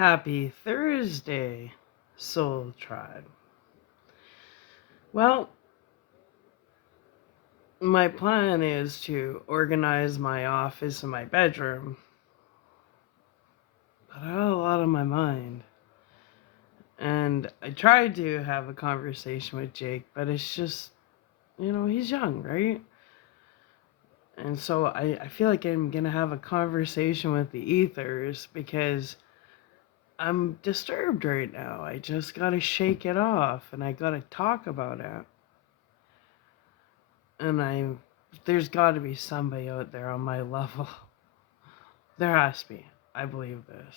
Happy Thursday, Soul Tribe. Well, my plan is to organize my office and my bedroom, but I have a lot on my mind. And I tried to have a conversation with Jake, but it's just, he's young, right? And so I feel like I'm going to have a conversation with the ethers because I'm disturbed right now. I just got to shake it off and I got to talk about it. And there's got to be somebody out there on my level. There has to be. I believe this.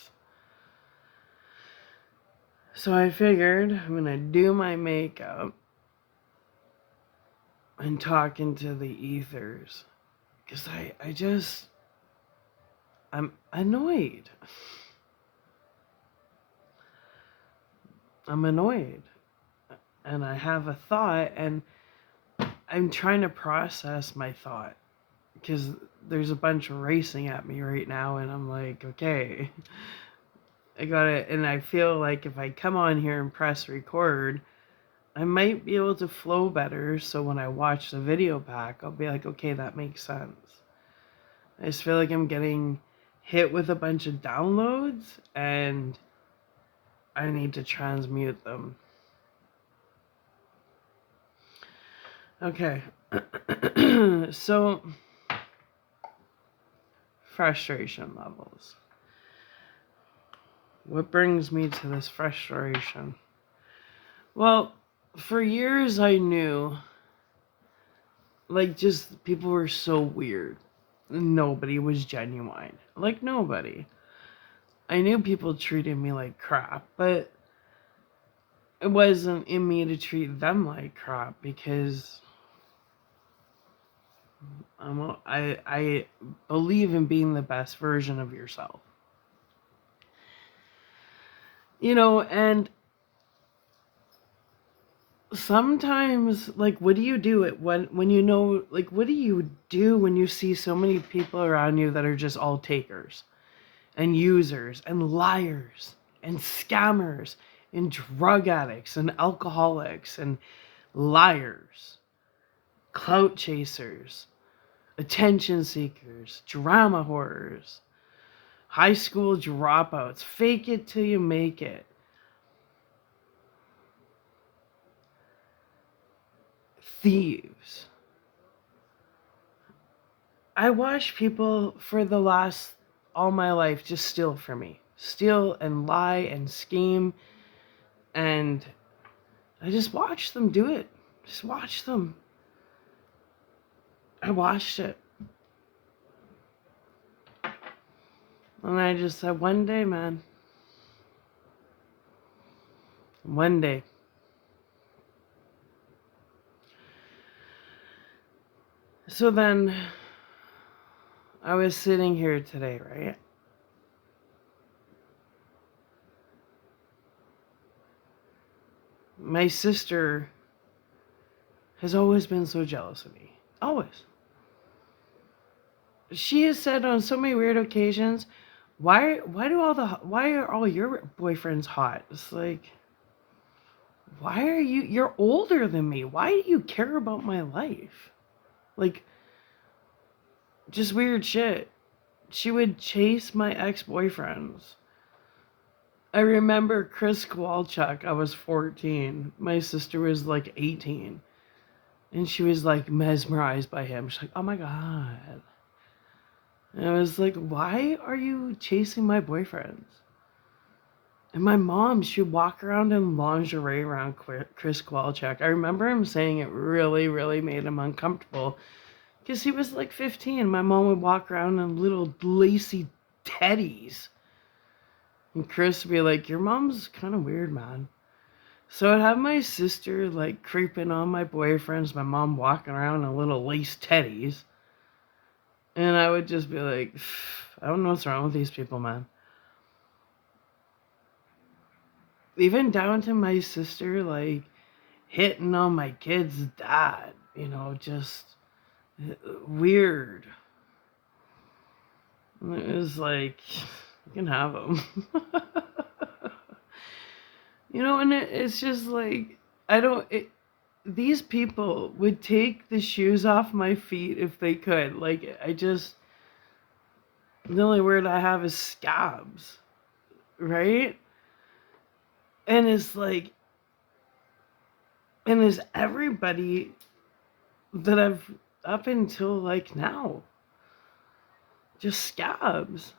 So I figured I'm gonna do my makeup and talk into the ethers. Because I'm annoyed. I'm annoyed. And I have a thought and I'm trying to process my thought. Because there's a bunch racing at me right now and I'm like, okay. I gotta, and I feel like if I come on here and press record, I might be able to flow better. So when I watch the video back, I'll be like, okay, that makes sense. I just feel like I'm getting hit with a bunch of downloads and I need to transmute them. Okay. So, frustration levels. What brings me to this frustration? Well, for years I knew, like, just people were so weird. Nobody was genuine. Like, nobody. I knew people treated me like crap, but it wasn't in me to treat them like crap because I believe in being the best version of yourself. And sometimes, like, what do you do when you know, like, what do you do when you see so many people around you that are just all takers and users and liars and scammers and drug addicts and alcoholics and liars, clout chasers, attention seekers, drama whores, high school dropouts, fake it till you make it, thieves. I watched people for the last all my life just steal from me. Steal and lie and scheme. And I just watched them do it. Just watch them. I watched it. And I just said, one day, man. One day. So then, I was sitting here today, right? My sister has always been so jealous of me. Always. She has said on so many weird occasions, why are all your boyfriends hot? It's like, why are you're older than me. Why do you care about my life? Like, just weird shit. She would chase my ex-boyfriends. I remember Chris Kowalchuk, I was 14. My sister was like 18. And she was like mesmerized by him. She's like, oh my God. And I was like, why are you chasing my boyfriends? And my mom, she'd walk around in lingerie around Chris Kowalchuk. I remember him saying it really, really made him uncomfortable. Because he was like 15. My mom would walk around in little lacy teddies. And Chris would be like, your mom's kind of weird, man. So I'd have my sister like creeping on my boyfriends, my mom walking around in little lace teddies. And I would just be like, I don't know what's wrong with these people, man. Even down to my sister, like, hitting on my kid's dad, just weird. It was like, you can have him. And it's just like, I don't, these people would take the shoes off my feet if they could. Like, the only word I have is scabs, right? And it's like, and is everybody that I've, up until like now, just scabs.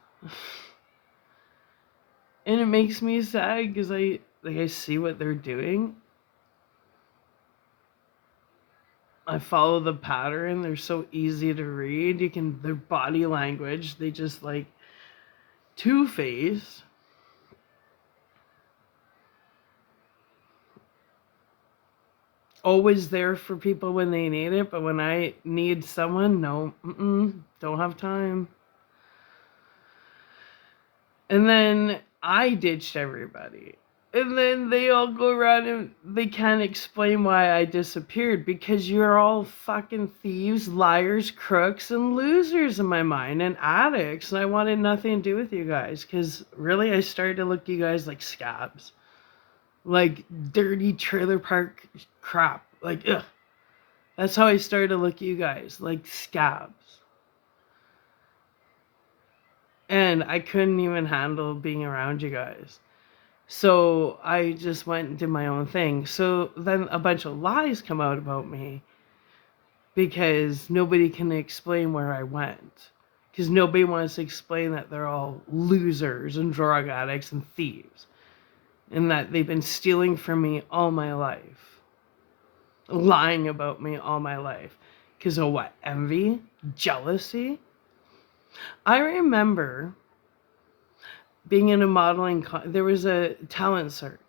And it makes me sad because I see what they're doing. I follow the pattern. They're so easy to read. Their body language, they just like two-face. Always there for people when they need it, but when I need someone, no, don't have time. And then I ditched everybody. And then they all go around and they can't explain why I disappeared because you're all fucking thieves, liars, crooks, and losers in my mind, and addicts. And I wanted nothing to do with you guys because really I started to look at you guys like scabs. Like dirty trailer park crap. Like, ugh. That's how I started to look at you guys, like scabs. And I couldn't even handle being around you guys. So I just went and did my own thing. So then a bunch of lies come out about me because nobody can explain where I went. Because nobody wants to explain that they're all losers and drug addicts and thieves. And that they've been stealing from me all my life. Lying about me all my life. Because of what? Envy? Jealousy? I remember being in a modeling, there was a talent search.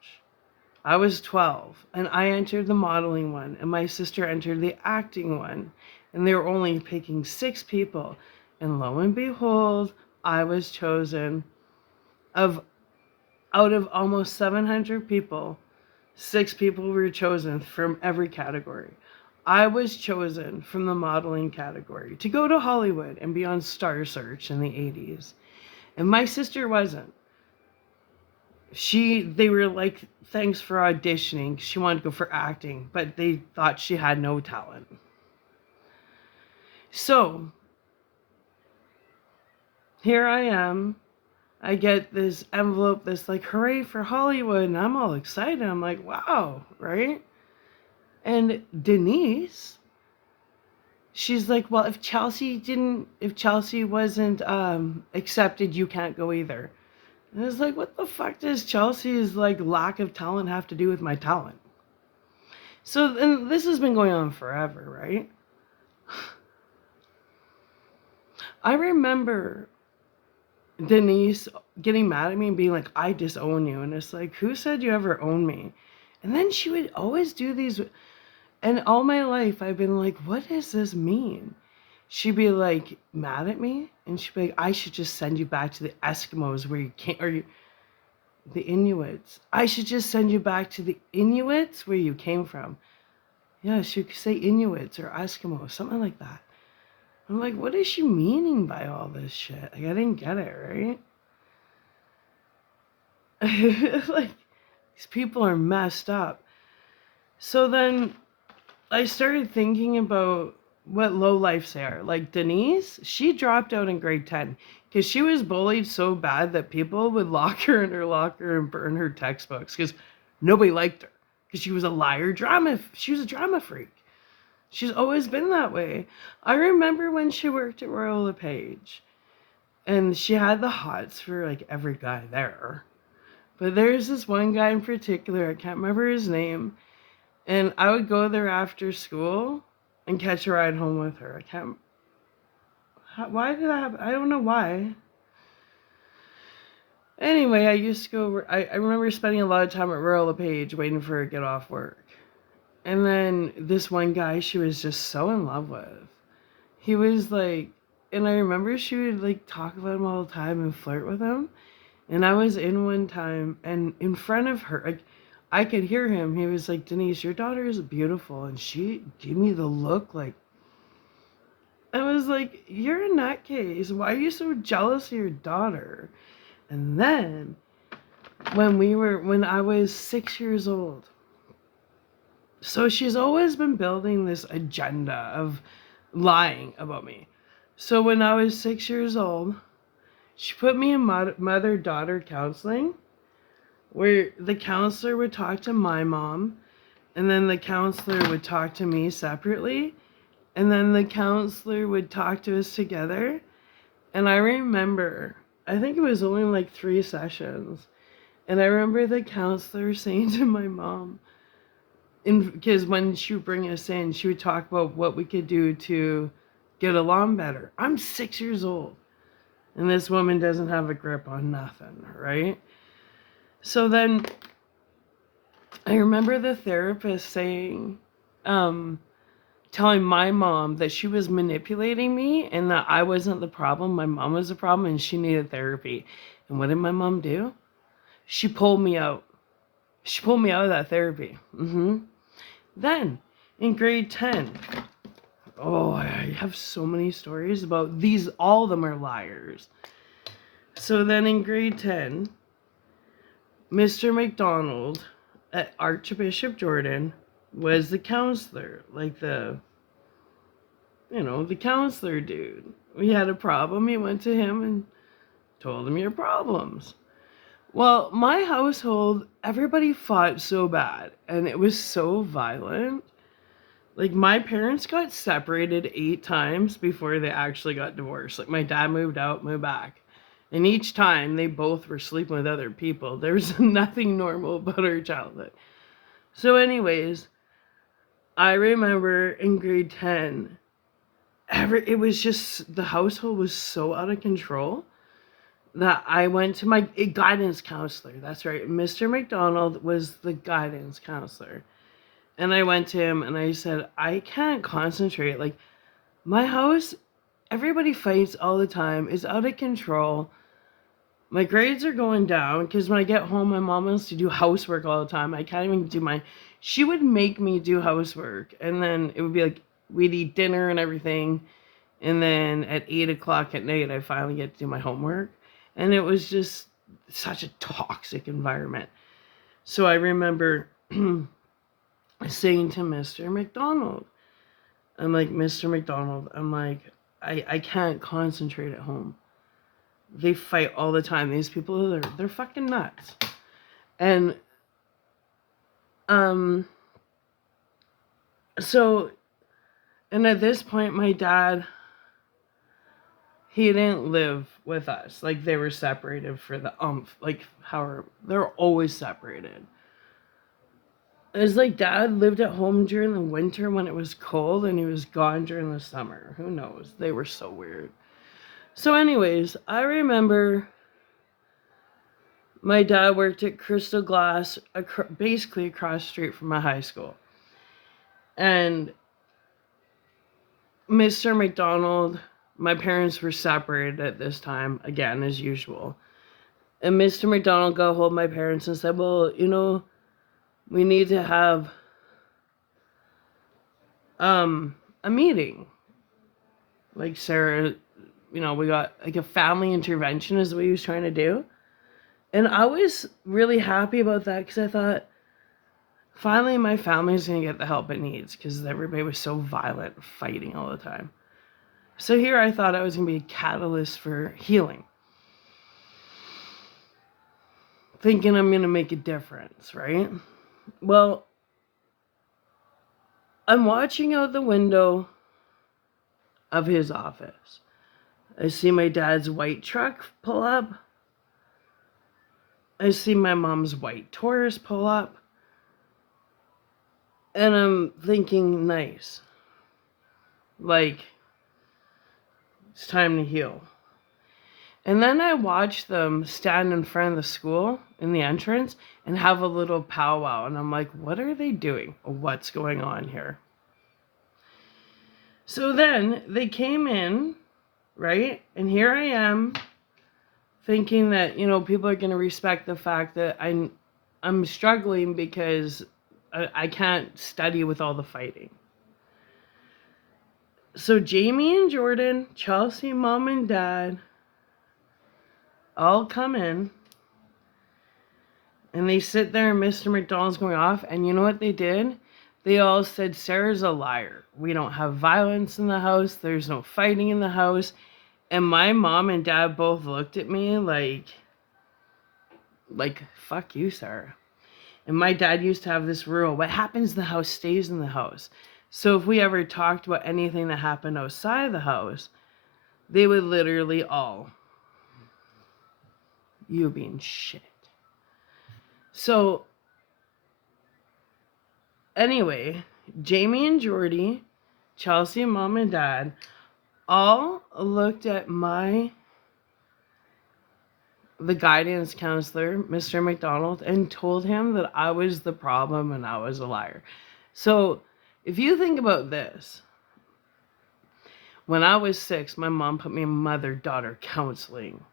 I was 12 and I entered the modeling one and my sister entered the acting one. And they were only picking 6 people. And lo and behold, I was chosen out of almost 700 people, 6 people were chosen from every category. I was chosen from the modeling category to go to Hollywood and be on Star Search in the 80s. And my sister wasn't. They were like, thanks for auditioning. She wanted to go for acting, but they thought she had no talent. So here I am. I get this envelope that's like, hooray for Hollywood. And I'm all excited. I'm like, wow, right? And Denise, she's like, well, if Chelsea wasn't accepted, you can't go either. And I was like, what the fuck does Chelsea's like lack of talent have to do with my talent? So, and this has been going on forever, right? I remember Denise getting mad at me and being like, I disown you. And it's like, who said you ever own me? And then she would always do these. And all my life, I've been like, what does this mean? She'd be like mad at me. And she'd be like, I should just send you back to the Eskimos where you can't, the Inuits. I should just send you back to the Inuits where you came from. Yeah, she could say Inuits or Eskimos, something like that. I'm like, what is she meaning by all this shit? Like, I didn't get it, right? Like, these people are messed up. So then I started thinking about what lowlifes they are. Like Denise, she dropped out in grade 10 because she was bullied so bad that people would lock her in her locker and burn her textbooks because nobody liked her because she was a liar she was a drama freak. She's always been that way. I remember when she worked at Royal LePage and she had the hots for like every guy there. But there's this one guy in particular, I can't remember his name, and I would go there after school and catch a ride home with her. Why did that happen? I don't know why. Anyway, I used to go, I remember spending a lot of time at Royal LePage waiting for her to get off work. And then this one guy she was just so in love with. He was like, and I remember she would like talk about him all the time and flirt with him. And I was in one time and in front of her, like, I could hear him. He was like, Denise, your daughter is beautiful. And she gave me the look like, I was like, you're a nutcase. Why are you so jealous of your daughter? And then when I was 6 years old. So she's always been building this agenda of lying about me. So when I was 6 years old, she put me in mother-daughter counseling, where the counselor would talk to my mom, and then the counselor would talk to me separately, and then the counselor would talk to us together. And I remember, I think it was only like 3 sessions, and I remember the counselor saying to my mom, because when she would bring us in, she would talk about what we could do to get along better. I'm 6 years old, and this woman doesn't have a grip on nothing, right? So then I remember the therapist saying, telling my mom that she was manipulating me and that I wasn't the problem, my mom was the problem, and she needed therapy. And what did my mom do? She pulled me out. She pulled me out of that therapy. Then, in grade 10, oh, I have so many stories about these. All of them are liars. So then in grade 10, Mr. McDonald at Archbishop Jordan was the counselor, like the counselor dude. We had a problem. He went to him and told him your problems. Well, my household, everybody fought so bad, and it was so violent. Like, my parents got separated 8 times before they actually got divorced. Like, my dad moved out, moved back. And each time, they both were sleeping with other people. There was nothing normal about our childhood. So anyways, I remember in grade 10, it was just, the household was so out of control that I went to my guidance counselor. That's right. Mr. McDonald was the guidance counselor. And I went to him and I said, I can't concentrate. Like, my house, everybody fights all the time. It's out of control. My grades are going down because when I get home, my mom wants to do housework all the time. I can't even do mine. She would make me do housework. And then it would be like, we'd eat dinner and everything. And then at 8 o'clock at night, I finally get to do my homework. And it was just such a toxic environment. So I remember saying to Mr. McDonald, I'm like, Mr. McDonald, I'm like, I can't concentrate at home. They fight all the time. These people, they're fucking nuts. And so, and at this point, my dad, he didn't live with us. Like, they were separated for the like, however, they're always separated. It's like dad lived at home during the winter when it was cold, and he was gone during the summer. Who knows? They were so weird. So anyways, I remember my dad worked at Crystal Glass, basically across the street from my high school. And Mr. McDonald, my parents were separated at this time, again, as usual. And Mr. McDonald got hold of my parents and said, well, we need to have a meeting. Like, Sarah, we got like a family intervention is what he was trying to do. And I was really happy about that because I thought, finally my family's going to get the help it needs because everybody was so violent, fighting all the time. So here I thought I was going to be a catalyst for healing. Thinking I'm going to make a difference, right? Well, I'm watching out the window of his office. I see my dad's white truck pull up. I see my mom's white Taurus pull up. And I'm thinking, nice. Like, it's time to heal. And then I watch them stand in front of the school in the entrance and have a little powwow. And I'm like, what are they doing? What's going on here? So then they came in, right? And here I am thinking that, people are going to respect the fact that I'm struggling because I can't study with all the fighting. So Jamie and Jordan, Chelsea, mom and dad, all come in. And they sit there and Mr. McDonald's going off. And you know what they did? They all said, Sarah's a liar. We don't have violence in the house. There's no fighting in the house. And my mom and dad both looked at me like, fuck you, Sarah. And my dad used to have this rule: what happens in the house stays in the house. So if we ever talked about anything that happened outside the house, they would literally all, you being shit. So anyway, Jamie and Jordy, Chelsea and mom and dad all looked at the guidance counselor, Mr. McDonald, and told him that I was the problem and I was a liar. So if you think about this, when I was 6, my mom put me in mother-daughter counseling.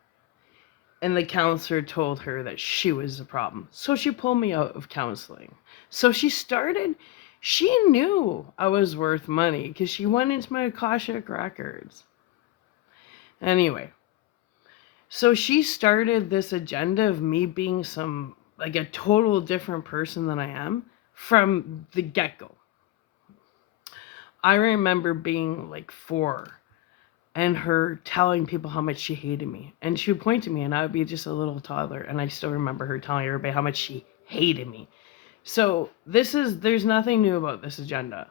And the counselor told her that she was the problem. So she pulled me out of counseling. So she knew I was worth money because she went into my Akashic records. Anyway, so she started this agenda of me being a total different person than I am from the get-go. I remember being 4 and her telling people how much she hated me. And she would point to me and I would be just a little toddler. And I still remember her telling everybody how much she hated me. So there's nothing new about this agenda.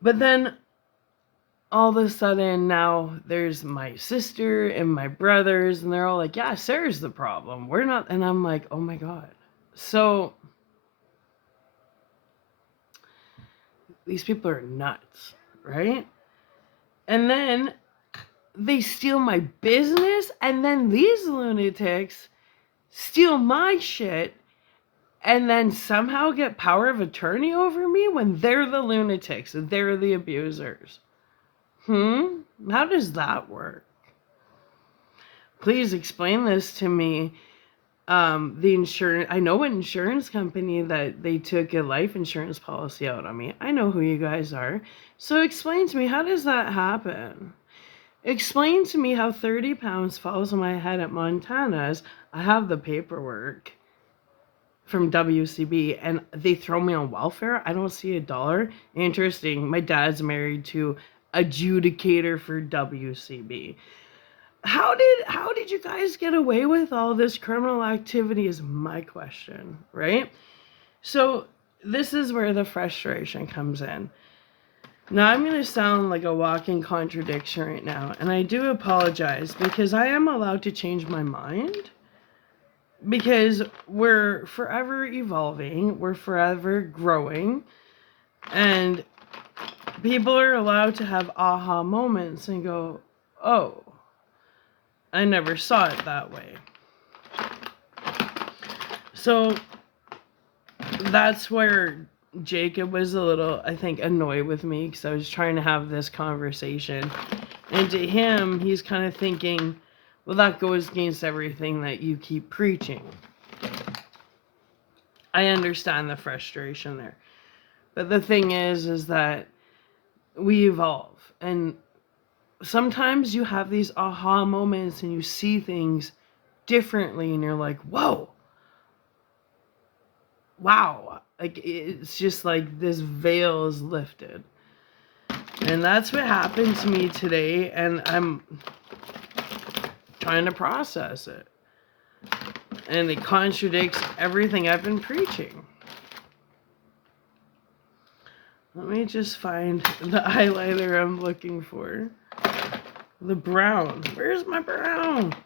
But then all of a sudden now there's my sister and my brothers and they're all like, yeah, Sarah's the problem. We're not. And I'm like, oh my God. So these people are nuts, right? And then they steal my business, and then these lunatics steal my shit and then somehow get power of attorney over me when they're the lunatics, they're the abusers. How does that work? Please explain this to me. The insurance, I know what insurance company that they took a life insurance policy out on me. I know who you guys are. So explain to me, how does that happen? Explain to me how 30 pounds falls on my head at Montana's. I have the paperwork from WCB and they throw me on welfare. I don't see $1. Interesting. My dad's married to adjudicator for WCB. How did you guys get away with all this criminal activity is my question, right? So this is where the frustration comes in. Now I'm going to sound like a walking contradiction right now, and I do apologize because I am allowed to change my mind because we're forever evolving, we're forever growing, and people are allowed to have aha moments and go, oh, I never saw it that way. So that's where Jacob was a little, I think, annoyed with me because I was trying to have this conversation. And to him, he's kind of thinking, well, that goes against everything that you keep preaching. I understand the frustration there. But the thing is that we evolve. And sometimes you have these aha moments and you see things differently and you're like, whoa, wow. Like, it's just like this veil is lifted. And that's what happened to me today, and I'm trying to process it. And it contradicts everything I've been preaching. Let me just find the highlighter I'm looking for. The brown. Where's my brown?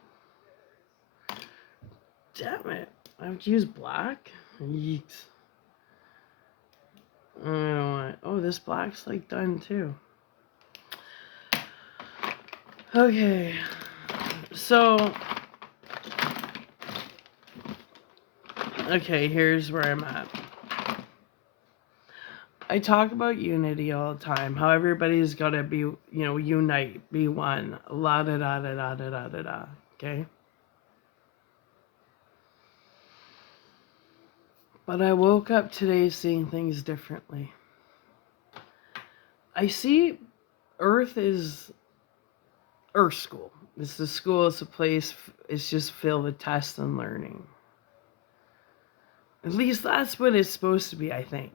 Damn it. I have to use black? Yeet. I don't want. Oh, this black's like done too. Okay. So. Okay, here's where I'm at. I talk about unity all the time. How everybody's got to be, unite, be one. La da da da da da da da da. Okay? But I woke up today seeing things differently. I see Earth is Earth School. It's the school, it's a place, it's just filled with tests and learning. At least that's what it's supposed to be, I think.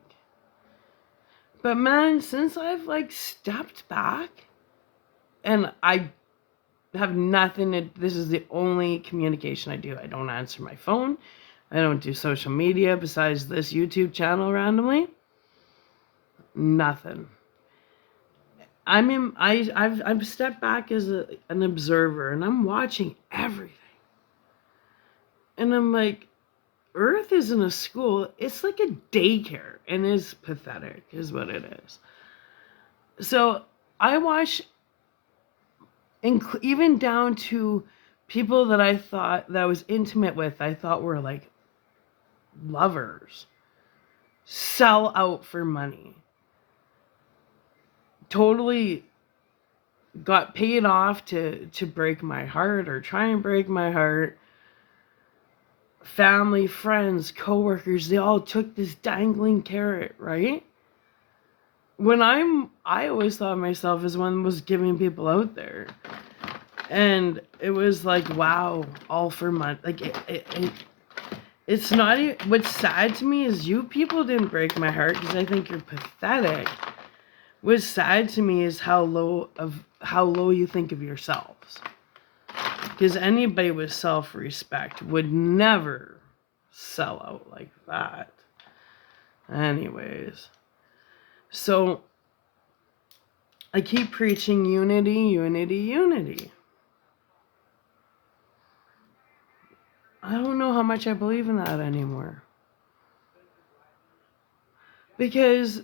But man, since I've like stepped back and I have nothing to, this is the only communication I do. I don't answer my phone. I don't do social media besides this YouTube channel randomly. Nothing. I've stepped back as an observer and I'm watching everything. And I'm like, Earth isn't a school, it's like a daycare, and it's pathetic, is what it is. So I watch, even down to people that I thought that I was intimate with, I thought were like lovers, sell out for money. Totally got paid off to break my heart or try and break my heart. Family, friends, coworkers, they all took this dangling carrot, right? When I always thought of myself as one was giving people out there. And it was like, wow, all for money. Like, it's not even, what's sad to me is you people didn't break my heart because I think you're pathetic. What's sad to me is how low you think of yourselves. Because anybody with self-respect would never sell out like that. Anyways. So, I keep preaching unity, unity, unity. I don't know how much I believe in that anymore. Because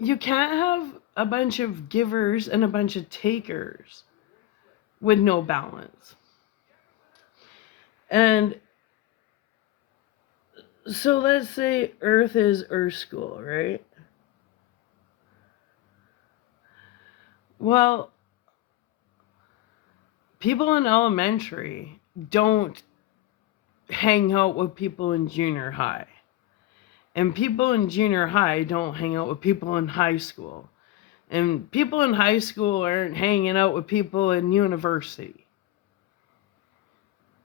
you can't have a bunch of givers and a bunch of takers with no balance. And so let's say Earth is Earth School, right? Well, people in elementary don't hang out with people in junior high. And people in junior high don't hang out with people in high school. And people in high school aren't hanging out with people in university.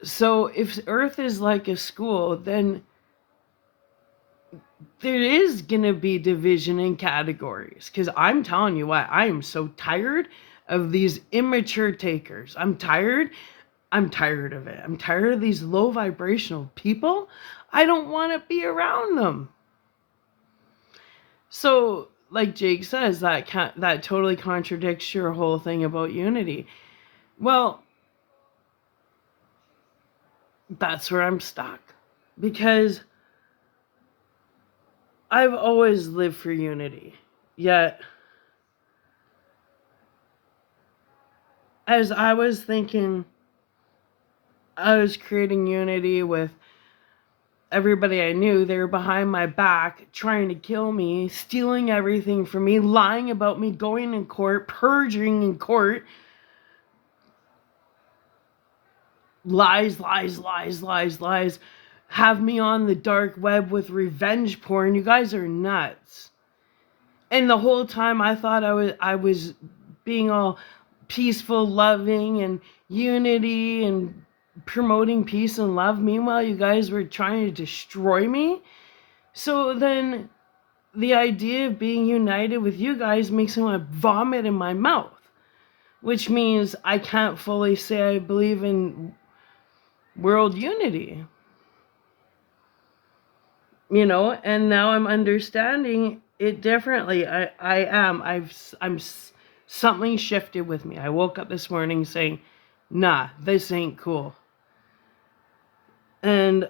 So if Earth is like a school, then there is going to be division in categories. Because I'm telling you what, I am so tired of these immature takers. I'm tired of it. I'm tired of these low vibrational people. I don't want to be around them. So, like Jake says, that totally contradicts your whole thing about unity. Well, that's where I'm stuck. Because I've always lived for unity. Yet, as I was thinking, I was creating unity with everybody I knew. They were behind my back, trying to kill me, stealing everything from me, lying about me, going in court, perjuring in court. Lies, lies, lies, lies, lies. Have me on the dark web with revenge porn. You guys are nuts. And the whole time I thought I was being all peaceful, loving, and unity and promoting peace and love. Meanwhile, you guys were trying to destroy me. So then the idea of being united with you guys makes me want to vomit in my mouth, which means I can't fully say I believe in world unity. You know, and now I'm understanding it differently. Something shifted with me. I woke up this morning saying, nah, this ain't cool. And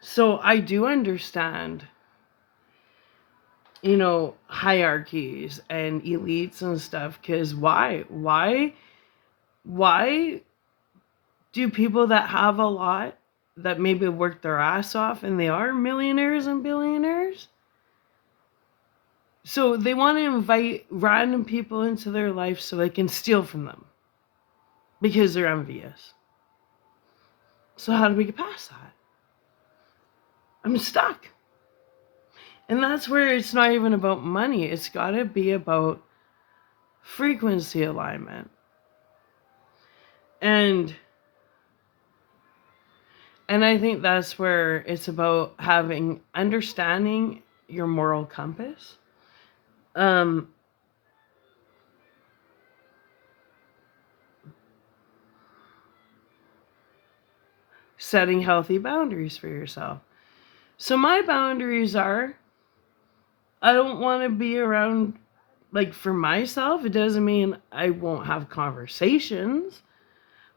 so I do understand, you know, hierarchies and elites and stuff, because why do people that have a lot, that maybe work their ass off and they are millionaires and billionaires, so they want to invite random people into their life so they can steal from them because they're envious? So how do we get past that? I'm stuck. And that's where it's not even about money. It's got to be about frequency alignment. And And I think that's where it's about having understanding your moral compass. Um, Setting healthy boundaries for yourself. So my boundaries are I don't want to be around, like, for myself. It doesn't mean I won't have conversations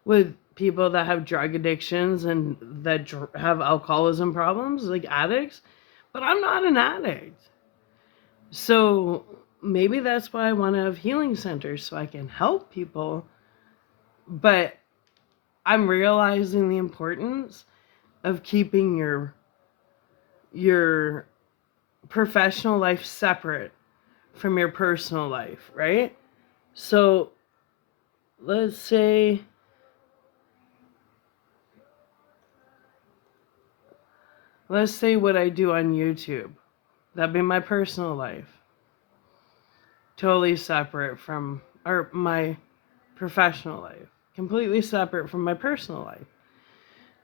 with people that have drug addictions and that have alcoholism problems, like addicts, but I'm not an addict. So maybe that's why I want to have healing centers so I can help people. But I'm realizing the importance of keeping your professional life separate from your personal life, right? So let's say what I do on YouTube. That'd be my personal life. Totally separate from or my professional life. Completely separate from my personal life.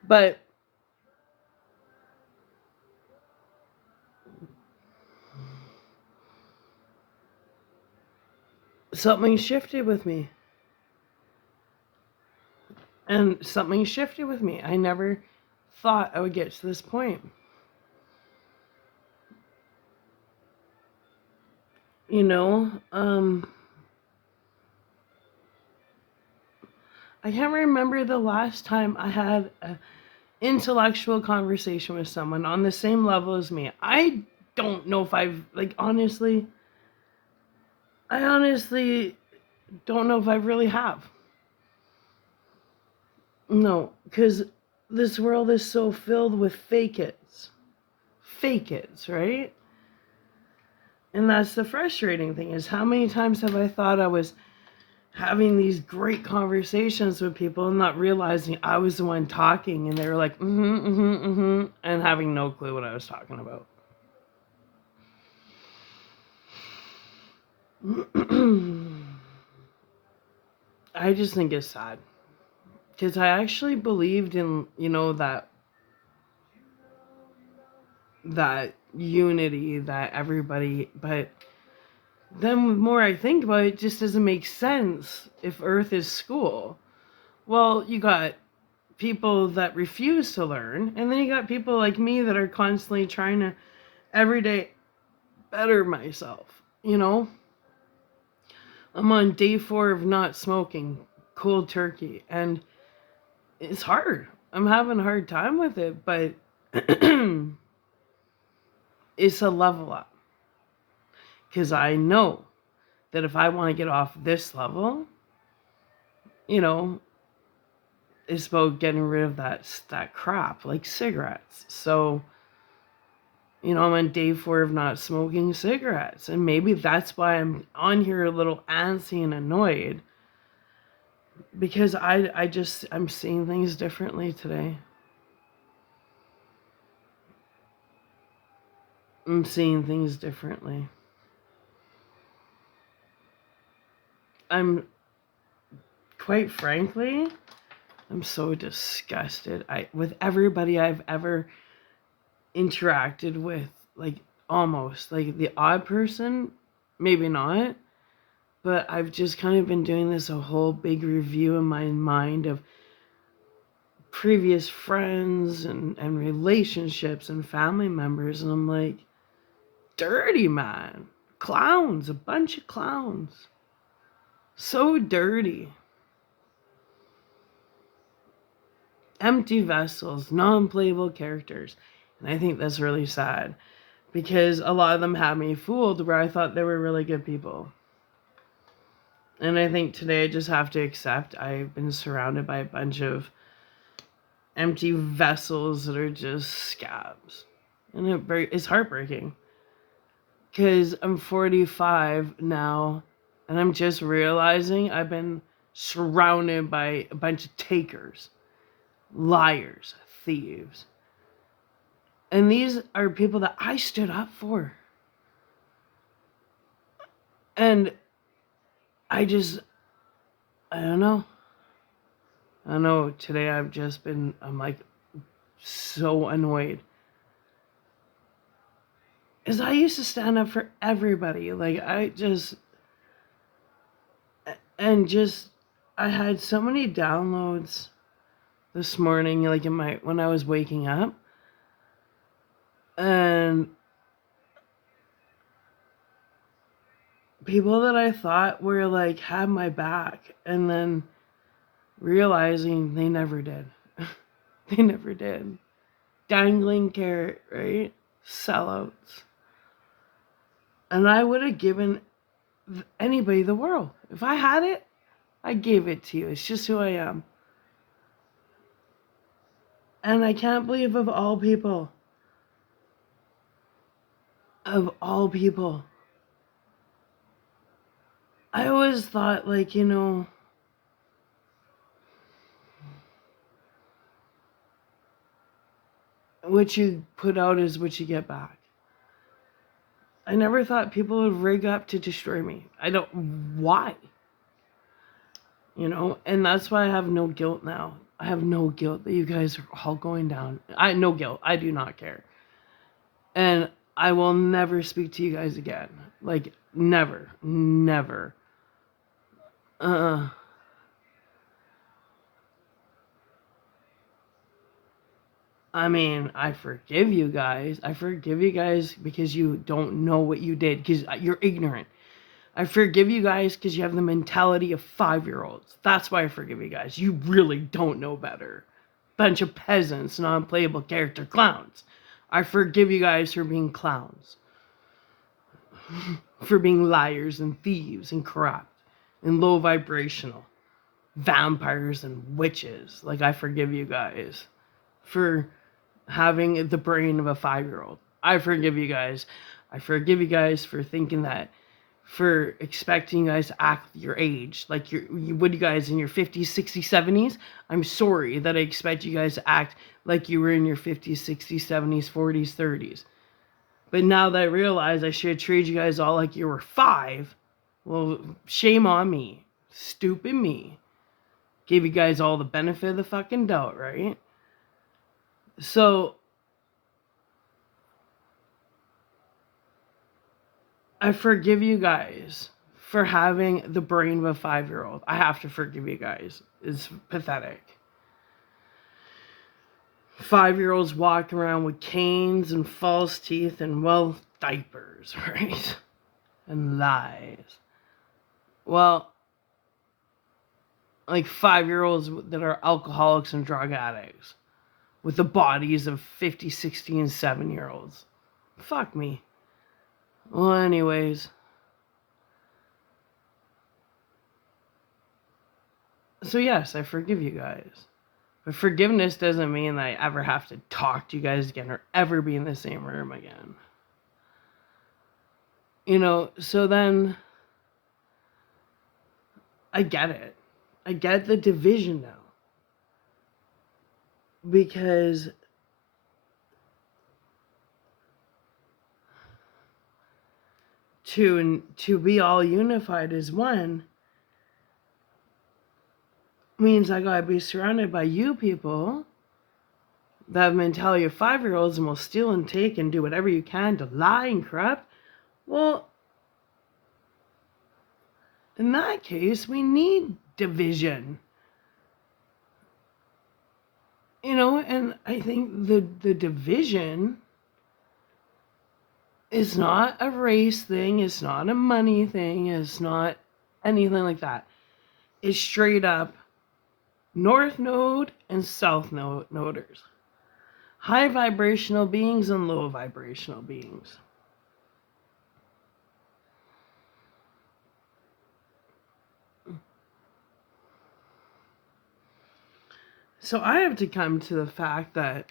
But something shifted with me. And something shifted with me. I never thought I would get to this point. You know, I can't remember the last time I had an intellectual conversation with someone on the same level as me. I don't know if I've, like, I honestly don't know if I really have. No, because this world is so filled with fake it's. Fake it's, right? And that's the frustrating thing is how many times have I thought I was having these great conversations with people and not realizing I was the one talking and they were like, and having no clue what I was talking about. I just think it's sad because I actually believed in, that unity, that everybody, but then the more I think about it, it just doesn't make sense if Earth is school. Well, you got people that refuse to learn, and then you got people like me that are constantly trying to every day better myself. I'm on day 4 of not smoking cold turkey, and it's hard. I'm having a hard time with it, but it's a level up because I know that if I want to get off this level, you know, it's about getting rid of that crap like cigarettes. So, I'm on day 4 of not smoking cigarettes, and maybe that's why I'm on here a little antsy and annoyed because I'm seeing things differently today. I'm seeing things differently. I'm quite frankly, I'm so disgusted with everybody I've ever interacted with, like almost like the odd person, maybe not, but I've just kind of been doing this a whole big review in my mind of previous friends and relationships and family members, and I'm like, dirty, man. Clowns, a bunch of clowns. So dirty. Empty vessels, non-playable characters. And I think that's really sad because a lot of them had me fooled where I thought they were really good people. And I think today I just have to accept I've been surrounded by a bunch of empty vessels that are just scabs. And it's heartbreaking because I'm 45 now and I'm just realizing I've been surrounded by a bunch of takers, liars, thieves. And these are people that I stood up for. And I just, I don't know. I know today I'm like, so annoyed is I used to stand up for everybody. Like, and just, I had so many downloads this morning, like when I was waking up. And people that I thought were like, had my back, and then realizing they never did. They never did. Dangling carrot, right? Sellouts. And I would have given anybody the world. If I had it, I gave it to you. It's just who I am. And I can't believe of all people, I always thought, like, what you put out is what you get back. I never thought people would rig up to destroy me. I don't, why? And that's why I have no guilt now. I have no guilt that you guys are all going down. No guilt. I do not care. And I will never speak to you guys again. Like, never. Never. I mean, I forgive you guys. I forgive you guys because you don't know what you did, because you're ignorant. I forgive you guys because you have the mentality of 5-year-olds. That's why I forgive you guys. You really don't know better. Bunch of peasants, non-playable character clowns. I forgive you guys for being clowns. For being liars and thieves and corrupt and low vibrational. Vampires and witches. Like, I forgive you guys for having the brain of a 5-year-old. I forgive you guys. I forgive you guys for thinking that, for expecting you guys to act your age, like you guys in your 50s, 60s, 70s. I'm sorry that I expect you guys to act like you were in your 50s, 60s, 70s, 40s, 30s. But now that I realize I should have treated you guys all like you were 5, well, shame on me. Stupid me. Gave you guys all the benefit of the fucking doubt, right? So I forgive you guys for having the brain of a 5-year-old. I have to forgive you guys. It's pathetic. 5-year-olds walk around with canes and false teeth and, well, diapers, right? And lies. Well, like 5-year-olds that are alcoholics and drug addicts with the bodies of 50, 60, and 7-year-olds. Fuck me. Well, anyways. So yes, I forgive you guys. But forgiveness doesn't mean that I ever have to talk to you guys again or ever be in the same room again. So then I get it. I get the division now. Because to be all unified as one means I gotta be surrounded by you people that have mentality of 5-year-olds and will steal and take and do whatever you can to lie and corrupt. Well, in that case, we need division. And I think the division is not a race thing, it's not a money thing, it's not anything like that. It's straight up North Node and South Noders. High vibrational beings and low vibrational beings. So I have to come to the fact that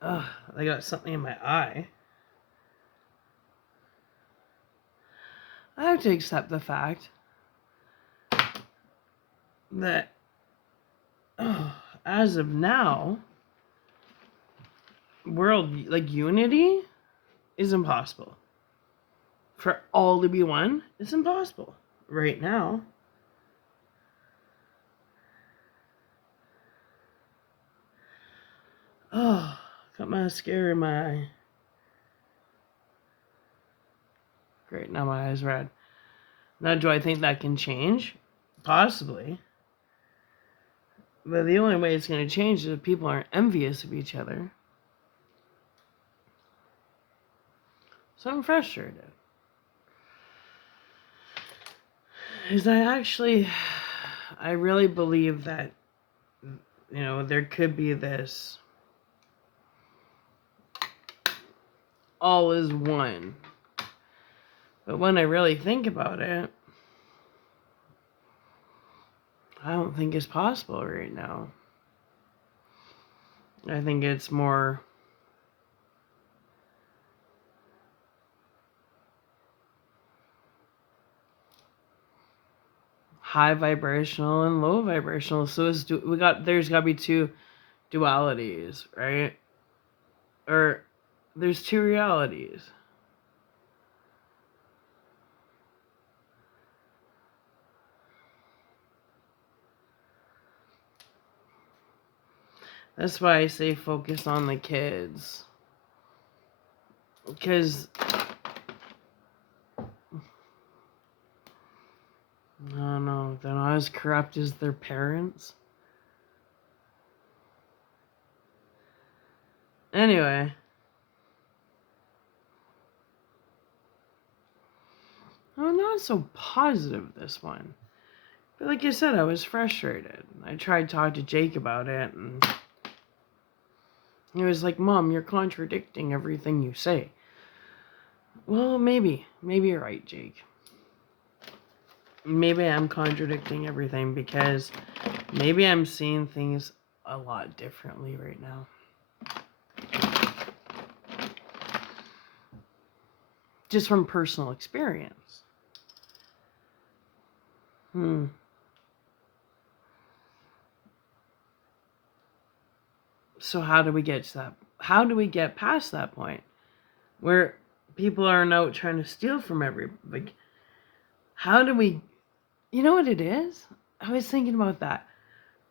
I got something in my eye. I have to accept the fact that as of now, world unity is impossible. For all to be one, it's impossible right now. Got mascara in my eye. Great, now my eye's red. Now, do I think that can change? Possibly. But the only way it's going to change is if people aren't envious of each other. So I'm frustrated. Because I really believe that, there could be this all is one. But when I really think about it, I don't think it's possible right now. I think it's more high vibrational and low vibrational. So there's got to be two dualities, right? Or there's two realities. That's why I say focus on the kids. Because I don't know, they're not as corrupt as their parents. Anyway. I'm not so positive this one. But like I said, I was frustrated. I tried to talk to Jake about it, and he was like, Mom, you're contradicting everything you say. Well, maybe. Maybe you're right, Jake. Maybe I'm contradicting everything because maybe I'm seeing things a lot differently right now. Just from personal experience. So how do we get to that? How do we get past that point where people aren't out trying to steal from everybody? How do we... You know what it is? I was thinking about that.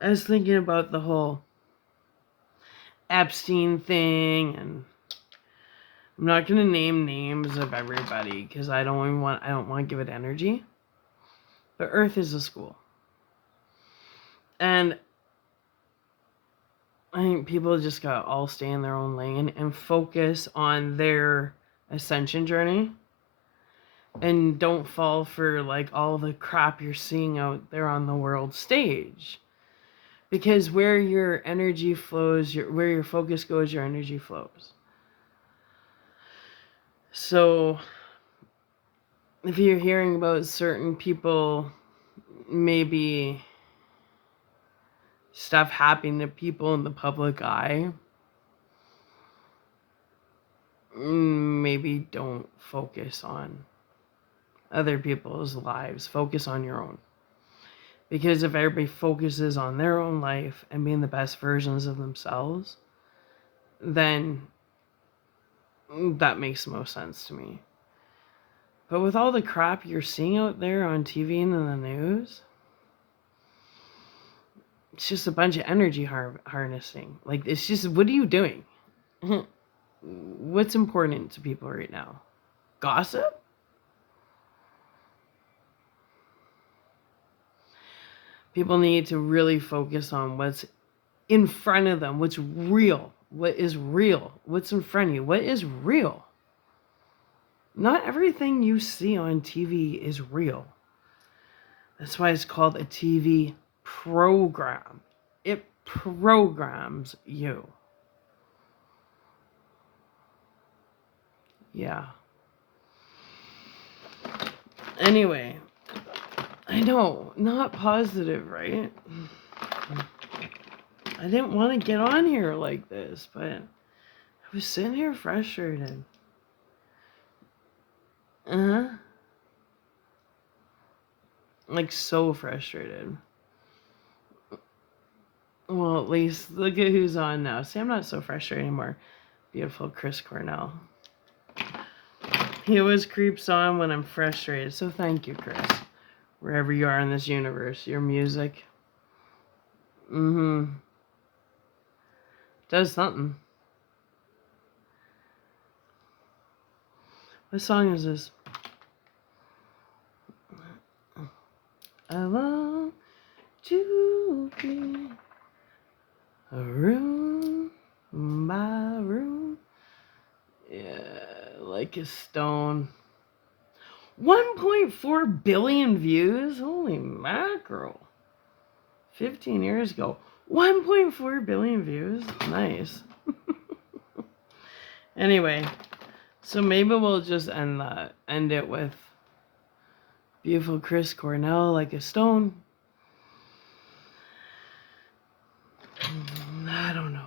I was thinking about the whole Epstein thing, and I'm not going to name names of everybody because I don't want to give it energy. But Earth is a school. And I think people just got to all stay in their own lane and focus on their ascension journey. And don't fall for like all the crap you're seeing out there on the world stage. Because where your energy flows, where your focus goes, your energy flows. So if you're hearing about certain people, maybe stuff happening to people in the public eye, maybe don't focus on other people's lives. Focus on your own. Because if everybody focuses on their own life and being the best versions of themselves, then that makes the most sense to me. But with all the crap you're seeing out there on TV and in the news, it's just a bunch of energy harnessing. Like, it's just, what are you doing? What's important to people right now? Gossip? People need to really focus on what's in front of them, what's real, what is real, what's in front of you, what is real. Not everything you see on TV is real. That's why it's called a TV program. It programs you. Yeah. Anyway, I know, not positive, right? I didn't want to get on here like this, but I was sitting here frustrated. Like, so frustrated. Well, at least look at who's on now. See, I'm not so frustrated anymore. Beautiful Chris Cornell. He always creeps on when I'm frustrated, so thank you, Chris. Wherever you are in this universe, your music. Does something. What song is this? I want to be a room, my room. Yeah, like a stone. 1.4 billion views? Holy mackerel. 15 years ago. 1.4 billion views? Nice. Anyway, so maybe we'll just end it with beautiful Chris Cornell, like a stone. I don't know.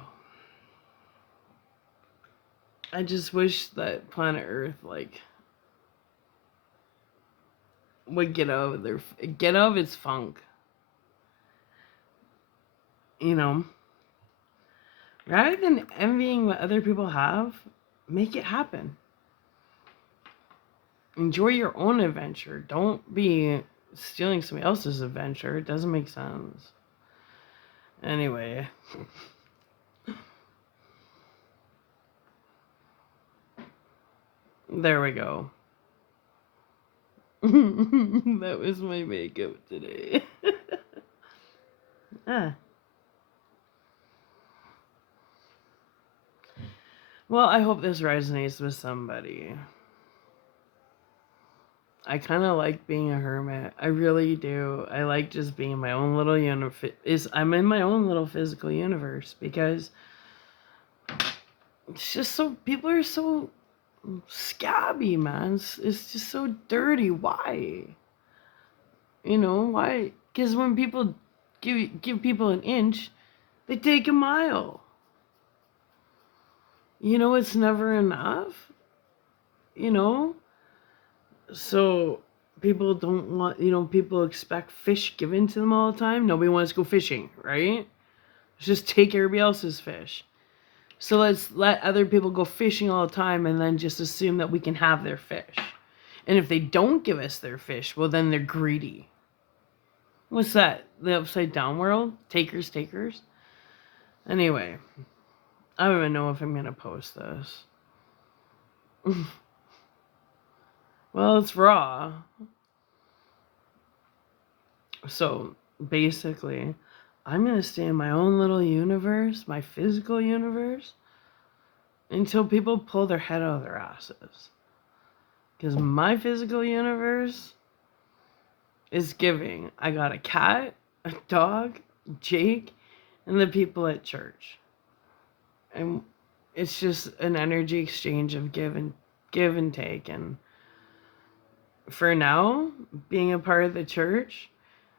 I just wish that planet Earth, like, would get out of its funk. You know, rather than envying what other people have, make it happen. Enjoy your own adventure. Don't be stealing somebody else's adventure. It doesn't make sense. Anyway. There we go. That was my makeup today. Ah. Well, I hope this resonates with somebody. I kind of like being a hermit. I really do. I like just being in my own little universe. I'm in my own little physical universe because it's just so people are so scabby, man. It's just so dirty. Why? You know why? Because when people give people an inch, they take a mile. You know, it's never enough. You know, so people don't want. People expect fish given to them all the time. Nobody wants to go fishing, right? Just take everybody else's fish. So let's let other people go fishing all the time and then just assume that we can have their fish. And if they don't give us their fish, well, then they're greedy. What's that? The upside down world? Takers. Anyway, I don't even know if I'm going to post this. Well, it's raw. So basically, I'm going to stay in my own little universe, my physical universe, until people pull their head out of their asses. Because my physical universe is giving. I got a cat, a dog, Jake, and the people at church. And it's just an energy exchange of give and take. And for now, being a part of the church,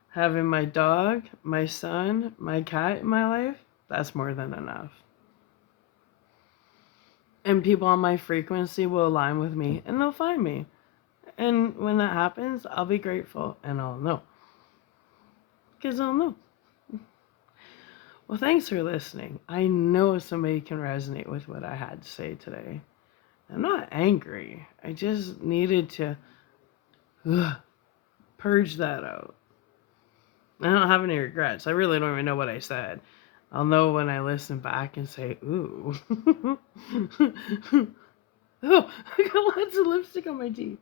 having my dog, my son, my cat in my life, that's more than enough. And people on my frequency will align with me and they'll find me. And when that happens, I'll be grateful and I'll know. Because I'll know. Well, thanks for listening. I know somebody can resonate with what I had to say today. I'm not angry. I just needed to purge that out. I don't have any regrets. I really don't even know what I said. I'll know when I listen back and say, ooh. Oh, I got lots of lipstick on my teeth.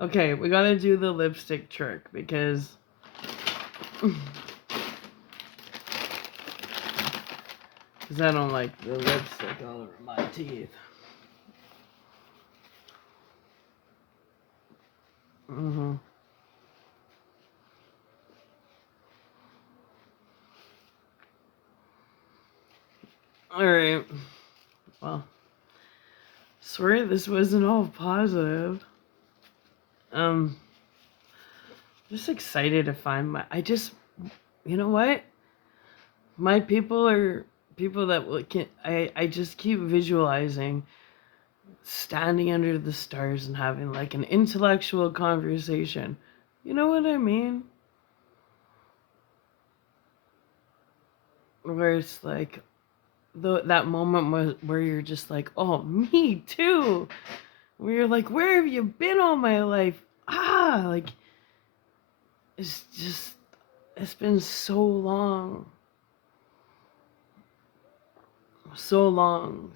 Okay, we gotta do the lipstick trick because I don't like the lipstick all over my teeth. Alright. Well, swear this wasn't all positive. Just excited to find you know what? My people are people that I just keep visualizing standing under the stars and having like an intellectual conversation. You know what I mean? Where it's like that moment where you're just like, oh, me too. Where you're like, where have you been all my life? Like, it's been so long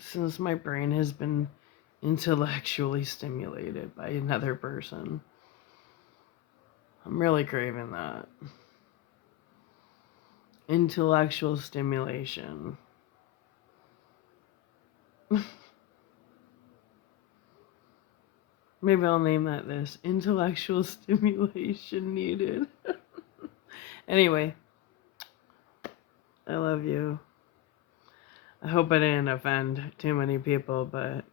since my brain has been intellectually stimulated by another person. I'm really craving that. Intellectual stimulation. Maybe I'll name that this. Intellectual stimulation needed. Anyway, I love you. I hope I didn't offend too many people, but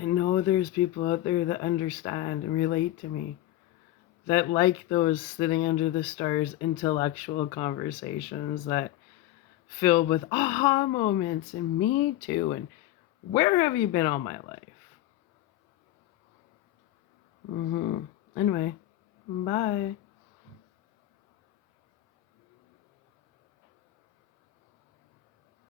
I know there's people out there that understand and relate to me, that like those sitting under the stars intellectual conversations that filled with aha moments and me too and where have you been all my life? Anyway, bye.